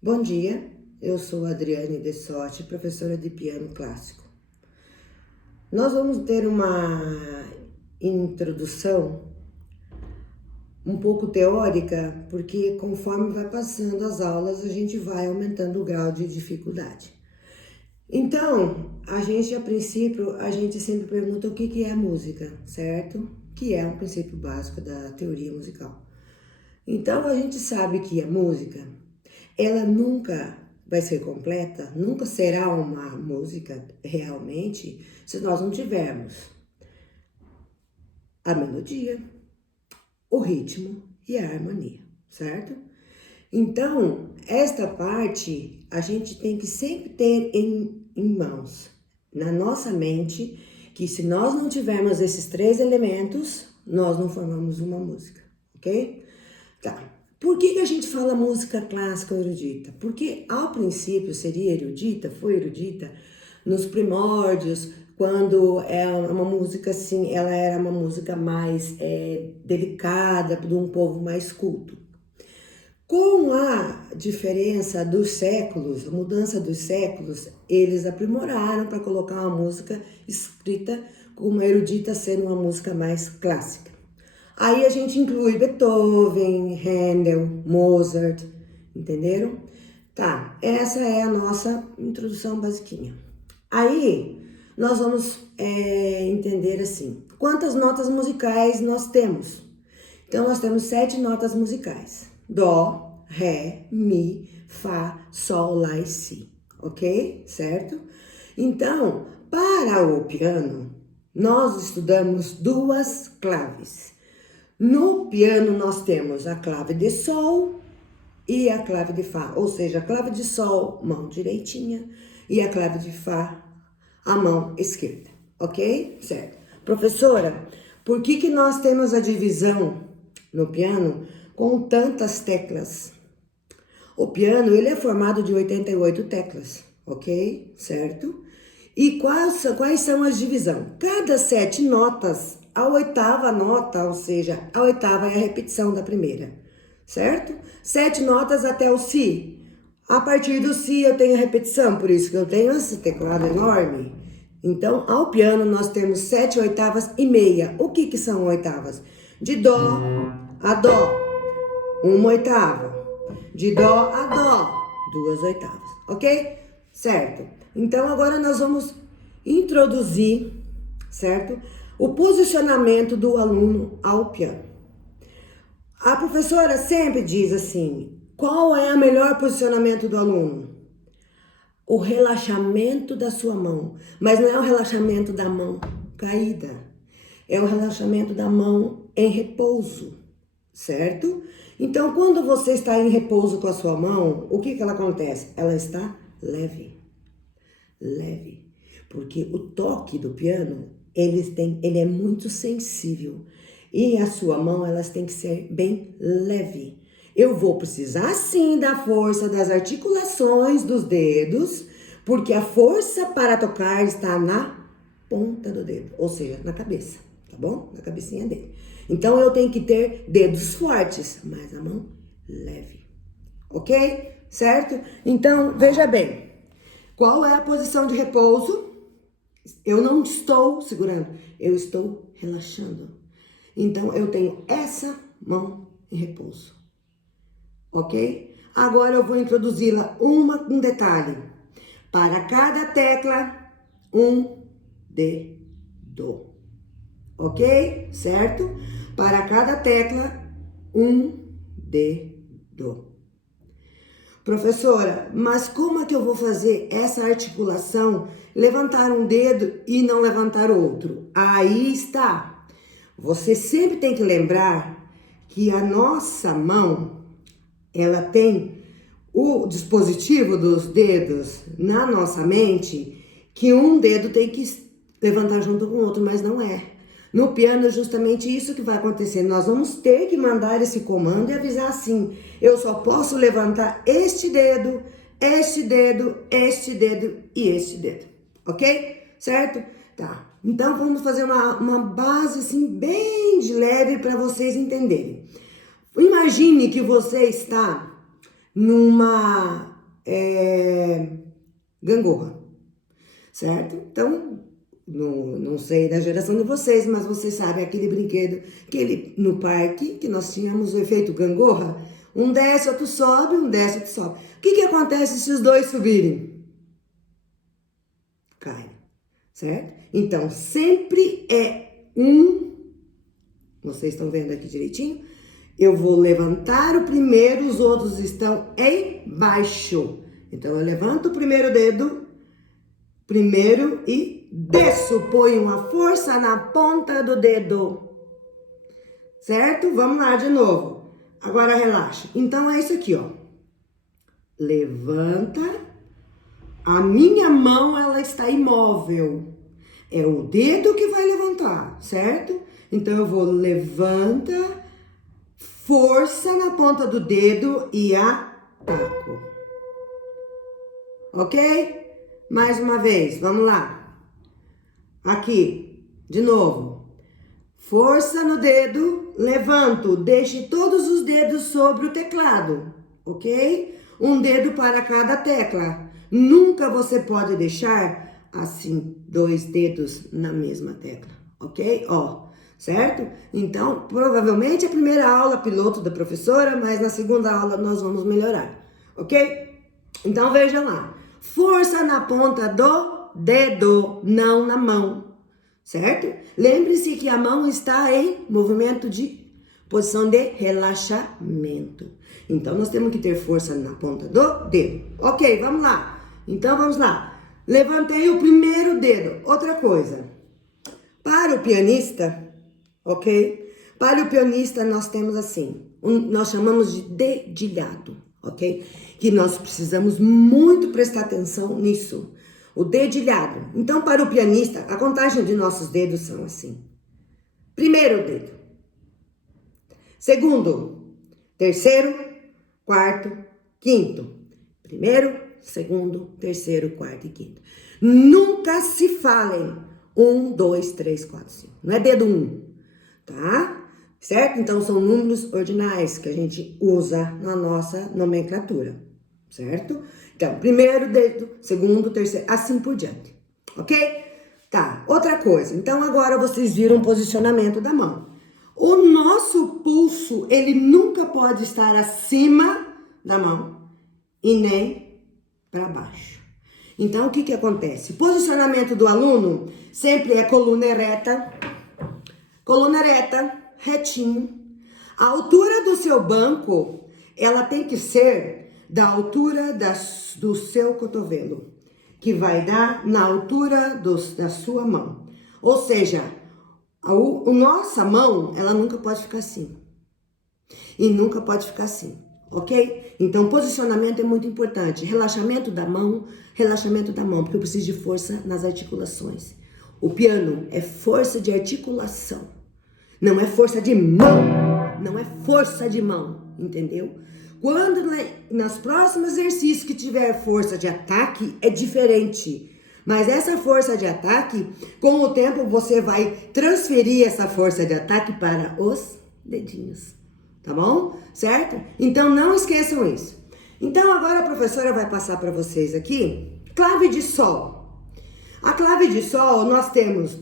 Bom dia, eu sou Adriane De Sorte, professora de piano clássico. Nós vamos ter uma introdução um pouco teórica, porque conforme vai passando as aulas, a gente vai aumentando o grau de dificuldade. Então, a princípio, a gente sempre pergunta o que é música, certo? Que é um princípio básico da teoria musical. Então, a gente sabe que a música, ela nunca vai ser completa, nunca será uma música realmente, se nós não tivermos a melodia, o ritmo e a harmonia, certo? Então, esta parte a gente tem que sempre ter em mãos, na nossa mente, que se nós não tivermos esses três elementos, nós não formamos uma música, ok? Tá. Por que a gente fala música clássica erudita? Porque ao princípio seria erudita, foi erudita nos primórdios, quando é uma música assim, ela era uma música mais delicada, de um povo mais culto. Com a diferença dos séculos, a mudança dos séculos, eles aprimoraram para colocar uma música escrita como erudita sendo uma música mais clássica. Aí a gente inclui Beethoven, Handel, Mozart, entenderam? Tá, essa é a nossa introdução basiquinha. Aí nós vamos entender assim, quantas notas musicais nós temos? Então nós temos 7 notas musicais: Dó, Ré, Mi, Fá, Sol, Lá e Si, ok? Certo? Então, para o piano, nós estudamos duas claves. No piano nós temos a clave de Sol e a clave de Fá, ou seja, a clave de Sol, mão direitinha, e a clave de Fá, a mão esquerda, ok? Certo. Professora, por que nós temos a divisão no piano com tantas teclas? O piano, ele é formado de 88 teclas, ok? Certo? E quais são as divisões? Cada 7 notas, a oitava nota, ou seja, a oitava é a repetição da primeira, certo? 7 notas até o Si. A partir do Si eu tenho a repetição, por isso que eu tenho esse teclado enorme. Então, ao piano nós temos 7 oitavas e meia. O que são oitavas? De Dó a Dó, uma oitava. De Dó a Dó, 2 oitavas, ok? Certo. Então, agora nós vamos introduzir, certo? O posicionamento do aluno ao piano. A professora sempre diz assim, qual é o melhor posicionamento do aluno? O relaxamento da sua mão, mas não é o relaxamento da mão caída, é o relaxamento da mão em repouso, certo? Então, quando você está em repouso com a sua mão, o que ela acontece? Ela está leve, leve, porque o toque do piano, ele é muito sensível e a sua mão, elas têm que ser bem leve. Eu vou precisar sim da força das articulações dos dedos, porque a força para tocar está na ponta do dedo, ou seja, na cabeça, tá bom? Na cabecinha dele. Então eu tenho que ter dedos fortes, mas a mão leve, ok? Certo? Então, veja bem, qual é a posição de repouso? Eu não estou segurando, eu estou relaxando. Então, eu tenho essa mão em repouso, ok? Agora eu vou introduzi-la um detalhe. Para cada tecla, um dedo, ok? Certo? Para cada tecla, um dedo. Professora, mas como é que eu vou fazer essa articulação, levantar um dedo e não levantar outro? Aí está. Você sempre tem que lembrar que a nossa mão, ela tem o dispositivo dos dedos na nossa mente, que um dedo tem que levantar junto com o outro, mas não é. No piano é justamente isso que vai acontecer. Nós vamos ter que mandar esse comando e avisar assim, eu só posso levantar este dedo, este dedo, este dedo e este dedo, ok? Certo? Tá. Então, vamos fazer uma base assim, bem de leve para vocês entenderem. Imagine que você está numa gangorra, certo? Então, não sei da geração de vocês, mas vocês sabem aquele brinquedo, no parque, que nós tínhamos o efeito gangorra, um desce, outro sobe, um desce, outro sobe. O que acontece se os dois subirem? Cai, certo? Então, sempre é vocês estão vendo aqui direitinho? Eu vou levantar o primeiro, os outros estão embaixo. Então, eu levanto o primeiro dedo, primeiro e desço. Ponho uma força na ponta do dedo. Certo? Vamos lá de novo. Agora relaxa. Então, é isso aqui, ó. Levanta. A minha mão, ela está imóvel. É o dedo que vai levantar, certo? Então, eu vou levanta, força na ponta do dedo e ataco. Ok? Mais uma vez, vamos lá. Aqui, de novo. Força no dedo, levanto, deixe todos os dedos sobre o teclado, ok? Um dedo para cada tecla. Nunca você pode deixar assim 2 dedos na mesma tecla, ok? Ó, certo? Então, provavelmente a primeira aula piloto da professora, mas na segunda aula nós vamos melhorar, ok? Então veja lá, força na ponta do dedo, não na mão, certo? Lembre-se que a mão está em movimento de posição de relaxamento. Então, nós temos que ter força na ponta do dedo. Ok, vamos lá. Então, vamos lá. Levantei o primeiro dedo. Outra coisa. Para o pianista, ok? Para o pianista, nós temos assim, nós chamamos de dedilhado, ok? Que nós precisamos muito prestar atenção nisso. O dedilhado. Então, para o pianista, a contagem de nossos dedos são assim. Primeiro dedo. Segundo. Terceiro. Quarto. Quinto. Primeiro, segundo, terceiro, quarto e quinto. Nunca se falem 1, 2, 3, 4, 5. Não é dedo 1, tá? Certo? Então, são números ordinais que a gente usa na nossa nomenclatura, certo? Então, primeiro dedo, segundo, terceiro, assim por diante, ok? Tá, outra coisa. Então, agora vocês viram o posicionamento da mão. O nosso pulso, ele nunca pode estar acima da mão e nem para baixo. Então, o que acontece? O posicionamento do aluno sempre é coluna ereta, retinho. A altura do seu banco, ela tem que ser da altura do seu cotovelo, que vai dar na altura da sua mão. Ou seja, a nossa mão, ela nunca pode ficar assim. E nunca pode ficar assim, ok? Então, posicionamento é muito importante. Relaxamento da mão, porque eu preciso de força nas articulações. O piano é força de articulação. Não é força de mão, entendeu? Quando nos próximos exercícios que tiver força de ataque, é diferente. Mas essa força de ataque, com o tempo você vai transferir essa força de ataque para os dedinhos, tá bom? Certo? Então não esqueçam isso. Então agora a professora vai passar para vocês aqui clave de sol. A clave de sol nós temos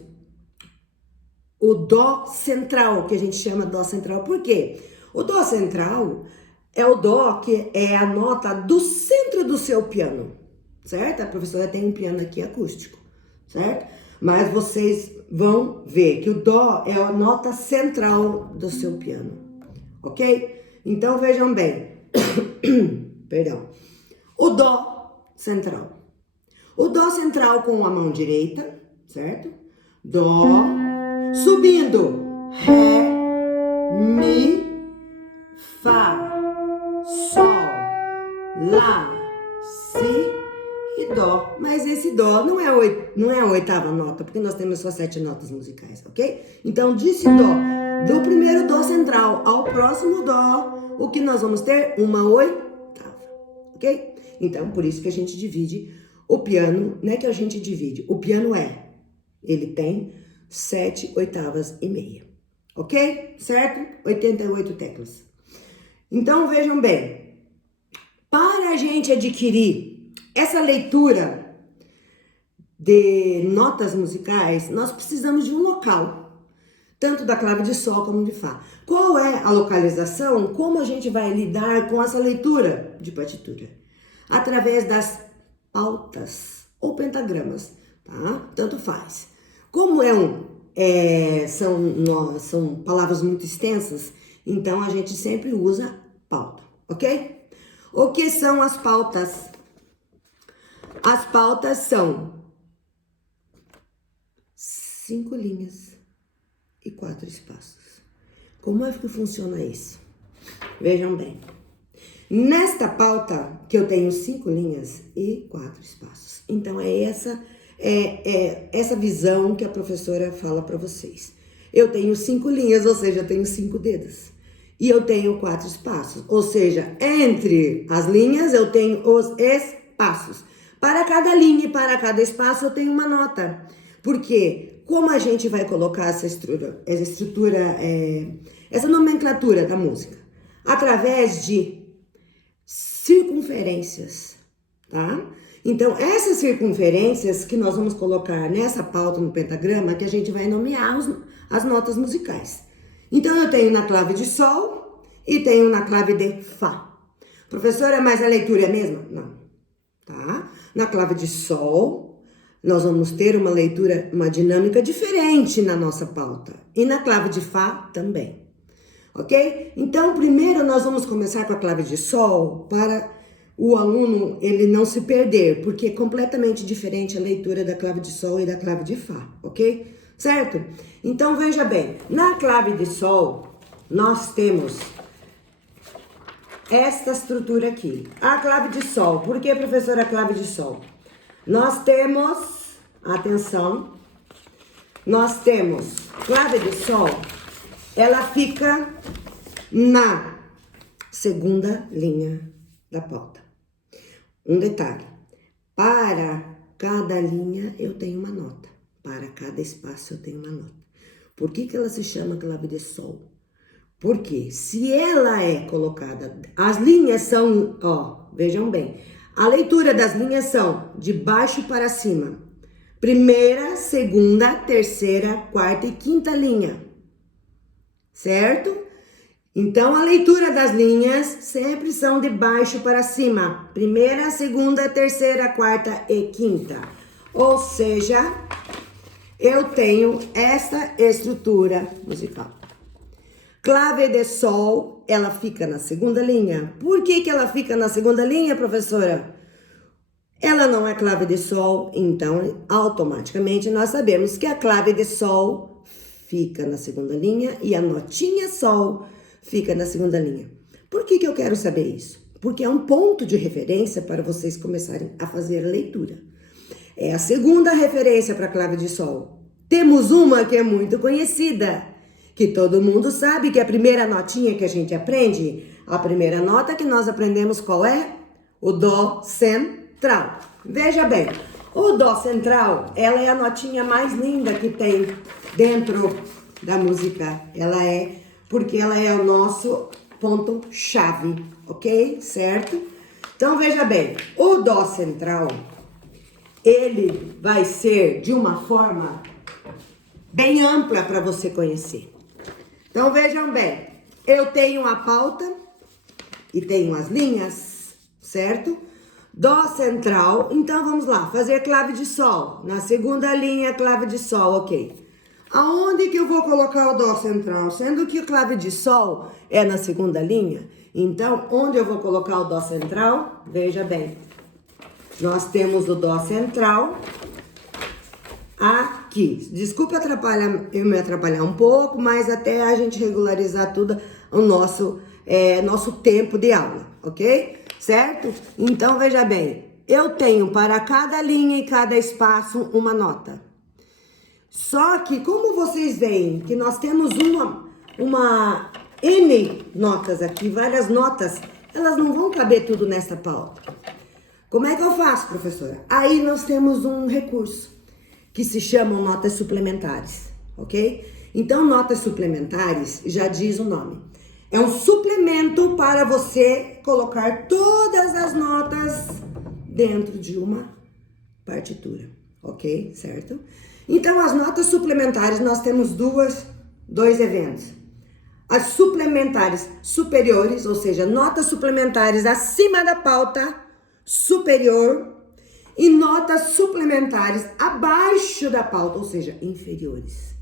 o dó central, que a gente chama dó central. Por quê? O dó central é o dó que é a nota do centro do seu piano, certo? A professora tem um piano aqui acústico, certo? Mas vocês vão ver que o dó é a nota central do seu piano, ok? Então vejam bem, perdão, o dó central. O dó central com a mão direita, certo? Dó, subindo, ré, mi, fá, sol, lá, si e dó. Mas esse dó não é a oitava nota, porque nós temos só 7 notas musicais, ok? Então, desse dó, do primeiro dó central ao próximo dó, o que nós vamos ter? Uma oitava, ok? Então, por isso que a gente divide o piano, não é que a gente divide, o piano ele tem 7 oitavas e meia, ok? Certo? 88 teclas. Então, vejam bem, Para a gente adquirir essa leitura de notas musicais, nós precisamos de um local, tanto da clave de Sol como de Fá. Qual é a localização? Como a gente vai lidar com essa leitura de partitura? Através das pautas ou pentagramas, tá? Tanto faz. Como são palavras muito extensas, então a gente sempre usa pauta, ok? O que são as pautas? As pautas são 5 linhas e 4 espaços. Como é que funciona isso? Vejam bem. Nesta pauta que eu tenho 5 linhas e 4 espaços. Então é essa visão que a professora fala para vocês. Eu tenho 5 linhas, ou seja, eu tenho 5 dedos. E eu tenho 4 espaços, ou seja, entre as linhas eu tenho os espaços. Para cada linha e para cada espaço eu tenho uma nota. Porque como a gente vai colocar essa nomenclatura da música? Através de circunferências, tá? Então, essas circunferências que nós vamos colocar nessa pauta no pentagrama, que a gente vai nomear as notas musicais. Então, eu tenho na clave de Sol e tenho na clave de Fá. Professora, mas a leitura é a mesma? Não, tá? Na clave de Sol, nós vamos ter uma leitura, uma dinâmica diferente na nossa pauta. E na clave de Fá também. Ok? Então, primeiro nós vamos começar com a clave de Sol para o aluno ele não se perder, porque é completamente diferente a leitura da clave de Sol e da clave de Fá, ok? Certo? Então, veja bem, na clave de Sol, nós temos esta estrutura aqui. A clave de Sol, por que, professora, a clave de Sol? Nós temos, atenção, nós temos clave de Sol, ela fica na segunda linha da pauta. Um detalhe, para cada linha eu tenho uma nota, para cada espaço eu tenho uma nota. Por que ela se chama clave de Sol? Porque se ela é colocada, as linhas são, ó, vejam bem, a leitura das linhas são de baixo para cima. Primeira, segunda, terceira, quarta e quinta linha. Certo? Então, a leitura das linhas sempre são de baixo para cima. Primeira, segunda, terceira, quarta e quinta. Ou seja, eu tenho essa estrutura musical. Clave de Sol, ela fica na segunda linha. Por que ela fica na segunda linha, professora? Ela não é clave de Sol, então automaticamente nós sabemos que a clave de Sol fica na segunda linha e a notinha Sol fica na segunda linha. Por que eu quero saber isso? Porque é um ponto de referência para vocês começarem a fazer a leitura. É a segunda referência para a clave de Sol. Temos uma que é muito conhecida, que todo mundo sabe que é a primeira notinha que a gente aprende. A primeira nota que nós aprendemos qual é? O Dó central. Veja bem, o Dó central, ela é a notinha mais linda que tem dentro da música. Ela é, porque ela é o nosso ponto-chave, ok? Certo? Então, veja bem, o Dó central, ele vai ser de uma forma bem ampla para você conhecer. Então, vejam bem, eu tenho a pauta e tenho as linhas, certo? Dó central, então vamos lá, fazer clave de Sol. Na segunda linha, clave de Sol, ok. Aonde que eu vou colocar o Dó central? Sendo que a clave de Sol é na segunda linha, então onde eu vou colocar o Dó central? Veja bem, nós temos o Dó central aqui. Desculpa eu me atrapalhar um pouco, mas até a gente regularizar tudo o nosso tempo de aula, ok? Certo? Então, veja bem, eu tenho para cada linha e cada espaço uma nota. Só que, como vocês veem que nós temos uma N notas aqui, várias notas, elas não vão caber tudo nessa pauta. Como é que eu faço, professora? Aí nós temos um recurso que se chamam notas suplementares, ok? Então, notas suplementares, já diz o nome. É um suplemento para você colocar todas as notas dentro de uma partitura, ok? Certo? Então, as notas suplementares, nós temos dois eventos. As suplementares superiores, ou seja, notas suplementares acima da pauta superior, e notas suplementares abaixo da pauta, ou seja, inferiores,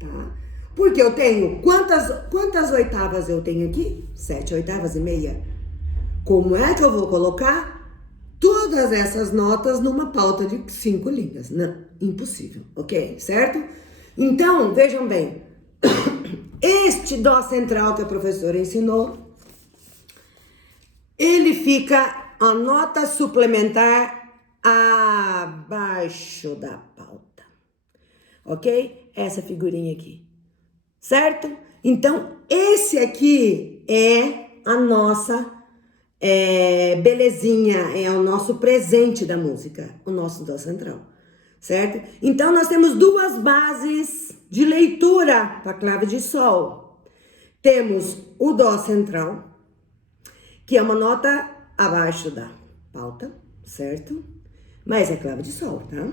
tá? Porque eu tenho, quantas oitavas eu tenho aqui? 7 oitavas e meia. Como é que eu vou colocar todas essas notas numa pauta de 5 linhas? Não, impossível, ok? Certo? Então, vejam bem, este dó central que a professora ensinou, ele fica a nota suplementar abaixo da pauta, ok? Essa figurinha aqui, certo? Então, esse aqui é a nossa belezinha, é o nosso presente da música, o nosso dó central, certo? Então, nós temos duas bases de leitura para a clave de sol. Temos o dó central, que é uma nota abaixo da pauta, certo? Mas é clave de sol, tá?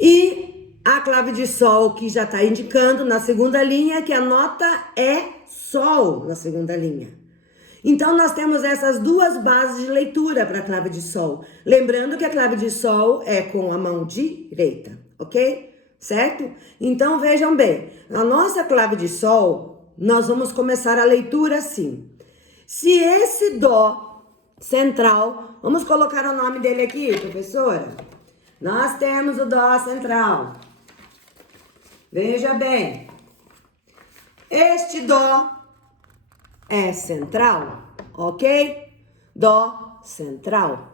E a clave de sol que já tá indicando na segunda linha que a nota é sol na segunda linha. Então, nós temos essas duas bases de leitura para a clave de sol. Lembrando que a clave de sol é com a mão direita, ok? Certo? Então, vejam bem, na nossa clave de sol, nós vamos começar a leitura assim. Se esse dó central, vamos colocar o nome dele aqui, professora? Nós temos o dó central. Veja bem, este dó é central, ok? Dó central.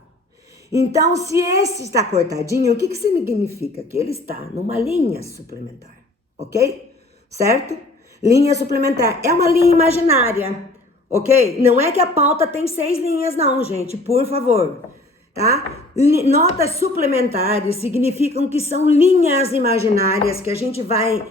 Então, se esse está cortadinho, o que significa? Que ele está numa linha suplementar, ok? Certo? Linha suplementar é uma linha imaginária, ok? Não é que a pauta tem 6 linhas, não, gente, por favor, tá? Notas suplementares significam que são linhas imaginárias que a gente vai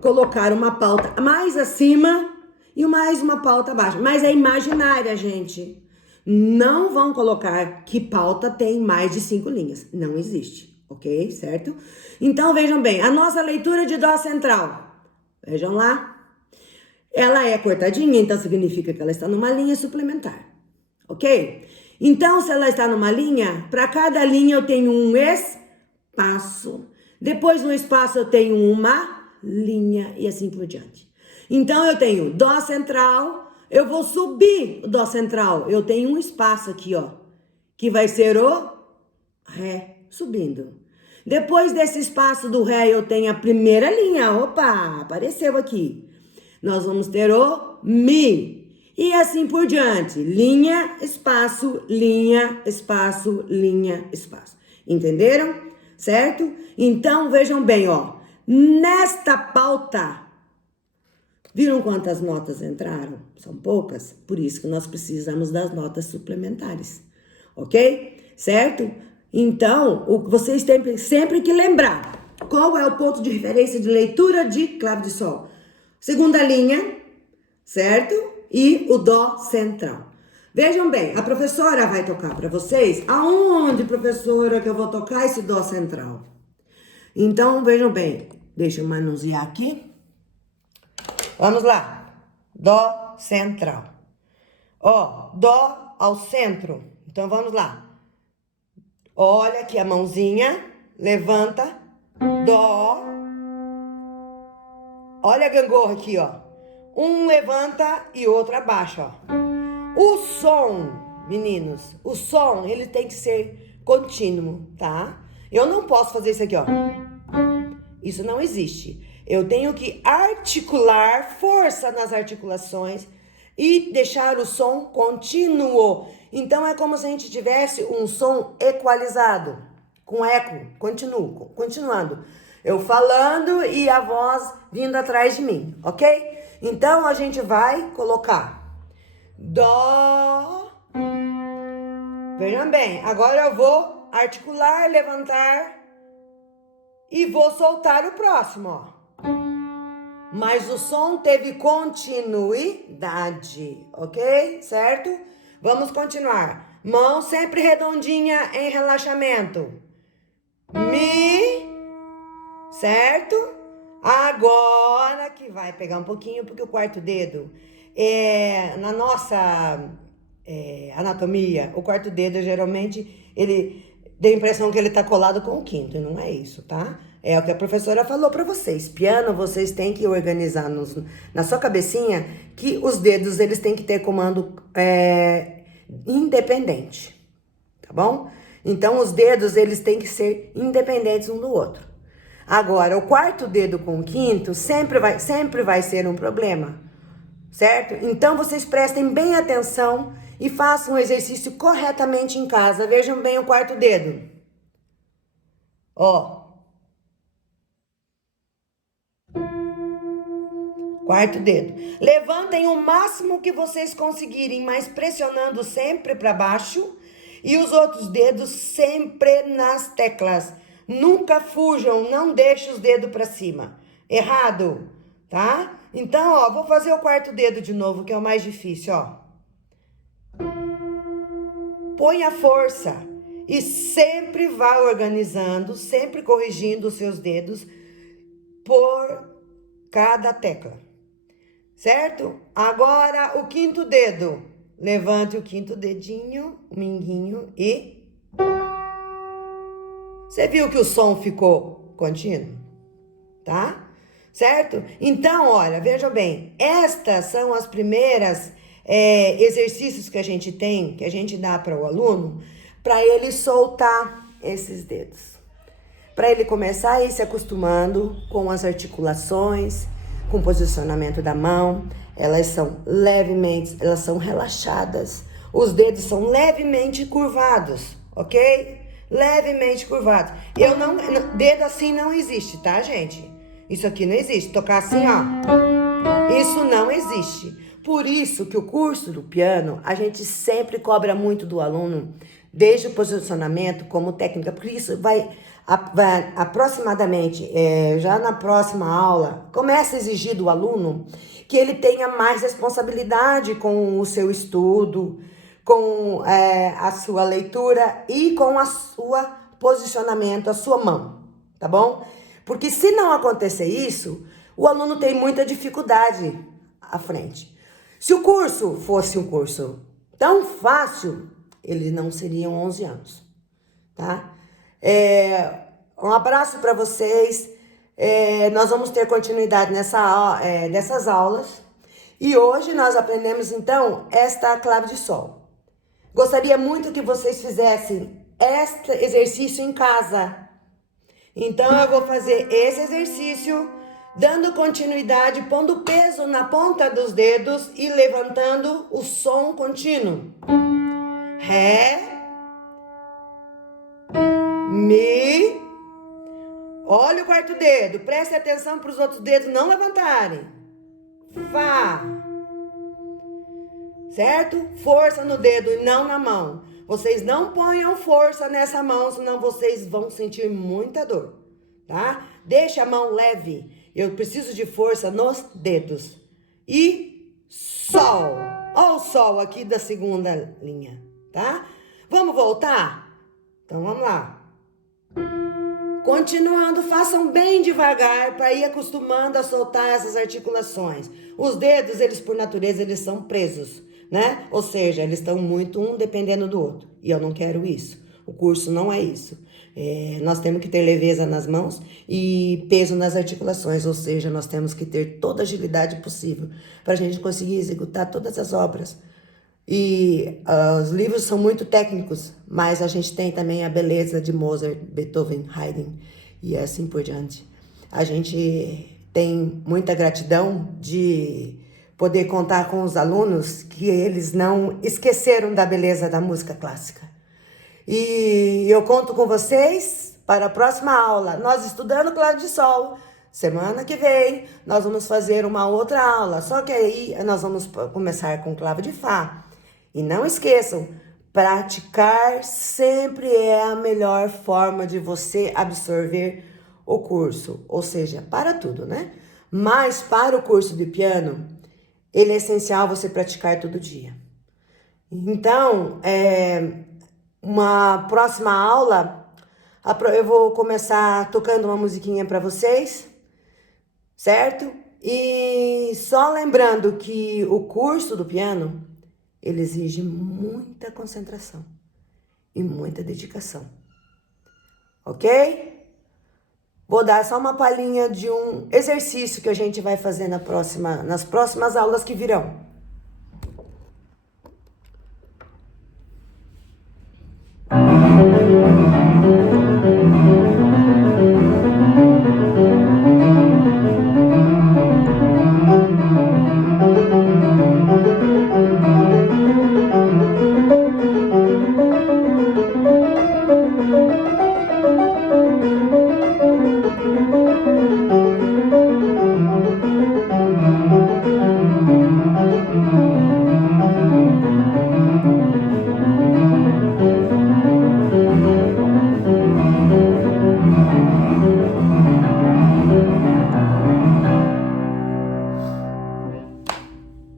colocar uma pauta mais acima e mais uma pauta abaixo. Mas é imaginária, gente. Não vão colocar que pauta tem mais de 5 linhas. Não existe, ok? Certo? Então, vejam bem, a nossa leitura de dó central. Vejam lá. Ela é cortadinha, então significa que ela está numa linha suplementar, ok? Então, se ela está numa linha, para cada linha eu tenho um espaço. Depois no espaço eu tenho uma linha e assim por diante. Então, eu tenho dó central, eu vou subir o dó central. Eu tenho um espaço aqui, ó, que vai ser o ré, subindo. Depois desse espaço do ré, eu tenho a primeira linha. Opa, apareceu aqui. Nós vamos ter o mi. E assim por diante. Linha, espaço, linha, espaço, linha, espaço. Entenderam? Certo? Então, vejam bem, ó. Nesta pauta, viram quantas notas entraram? São poucas. Por isso que nós precisamos das notas suplementares. Ok? Certo? Então, vocês têm sempre que lembrar. Qual é o ponto de referência de leitura de clave de sol? Segunda linha, certo? E o dó central. Vejam bem, a professora vai tocar para vocês. Aonde, professora, que eu vou tocar esse dó central? Então, vejam bem. Deixa eu manusear aqui. Vamos lá. Dó central. Ó, dó ao centro. Então, vamos lá. Olha aqui a mãozinha. Levanta. Dó. Olha a gangorra aqui, ó. Um levanta e outro abaixa, ó. O som, meninos, o som, ele tem que ser contínuo, tá? Eu não posso fazer isso aqui, ó. Isso não existe. Eu tenho que articular, força nas articulações e deixar o som contínuo. Então, é como se a gente tivesse um som equalizado, com eco, continuando. Eu falando e a voz vindo atrás de mim, ok? Então, a gente vai colocar dó. Vejam bem, agora eu vou articular, levantar e vou soltar o próximo, ó. Mas o som teve continuidade, ok? Certo? Vamos continuar. Mão sempre redondinha em relaxamento. Mi, certo? Agora que vai pegar um pouquinho, porque o quarto dedo, na nossa anatomia, o quarto dedo geralmente, ele dá a impressão que ele tá colado com o quinto, e não é isso, tá? É o que a professora falou para vocês. Piano, vocês têm que organizar na sua cabecinha que os dedos, eles têm que ter comando independente, tá bom? Então, os dedos, eles têm que ser independentes um do outro. Agora, o quarto dedo com o quinto sempre vai ser um problema, certo? Então, vocês prestem bem atenção e façam o exercício corretamente em casa. Vejam bem o quarto dedo. Ó. Quarto dedo. Levantem o máximo que vocês conseguirem, mas pressionando sempre para baixo. E os outros dedos sempre nas teclas. Nunca fujam, não deixe os dedos para cima. Errado, tá? Então, ó, vou fazer o quarto dedo de novo, que é o mais difícil, ó. Põe a força e sempre vá organizando, sempre corrigindo os seus dedos por cada tecla. Certo? Agora o quinto dedo. Levante o quinto dedinho, o minguinho e... Você viu que o som ficou contínuo? Tá? Certo? Então, olha, veja bem. Estas são as primeiras exercícios que a gente tem, que a gente dá para o aluno, para ele soltar esses dedos. Para ele começar a ir se acostumando com as articulações, com o posicionamento da mão. Elas são relaxadas. Os dedos são levemente curvados, ok? Levemente curvados. Dedo assim não existe, tá, gente? Isso aqui não existe. Tocar assim, ó. Isso não existe. Por isso que o curso do piano, a gente sempre cobra muito do aluno, desde o posicionamento como técnica, porque isso vai aproximadamente, já na próxima aula, começa a exigir do aluno que ele tenha mais responsabilidade com o seu estudo, com a sua leitura e com a sua posicionamento, a sua mão, tá bom? Porque se não acontecer isso, o aluno tem muita dificuldade à frente. Se o curso fosse um curso tão fácil, eles não seriam 11 anos, tá? Um abraço para vocês. Nós vamos ter continuidade dessas aulas. E hoje nós aprendemos, então, esta clave de sol. Gostaria muito que vocês fizessem este exercício em casa. Então, eu vou fazer esse exercício, dando continuidade, pondo peso na ponta dos dedos e levantando o som contínuo. Ré, Mi. Olha o quarto dedo. Preste atenção para os outros dedos não levantarem. Fá. Certo? Força no dedo e não na mão. Vocês não ponham força nessa mão, senão vocês vão sentir muita dor, tá? Deixa a mão leve. Eu preciso de força nos dedos. E sol. Olha o sol aqui da segunda linha, tá? Vamos voltar? Então, vamos lá. Continuando, façam bem devagar para ir acostumando a soltar essas articulações. Os dedos, eles por natureza, eles são presos, né? Ou seja, eles estão muito um dependendo do outro. E eu não quero isso. O curso não é isso. Nós temos que ter leveza nas mãos e peso nas articulações. Ou seja, nós temos que ter toda a agilidade possível para a gente conseguir executar todas as obras. E os livros são muito técnicos, mas a gente tem também a beleza de Mozart, Beethoven, Haydn e assim por diante. A gente tem muita gratidão de poder contar com os alunos que eles não esqueceram da beleza da música clássica. E eu conto com vocês para a próxima aula. Nós estudando clave de sol. Semana que vem nós vamos fazer uma outra aula, só que aí nós vamos começar com clave de fá. E não esqueçam, praticar sempre é a melhor forma de você absorver o curso. Ou seja, para tudo, né? Mas para o curso de piano, ele é essencial você praticar todo dia. Então, uma próxima aula, eu vou começar tocando uma musiquinha para vocês, certo? E só lembrando que o curso do piano, ele exige muita concentração e muita dedicação, ok? Vou dar só uma palhinha de um exercício que a gente vai fazer nas próximas aulas que virão.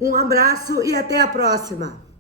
Um abraço e até a próxima!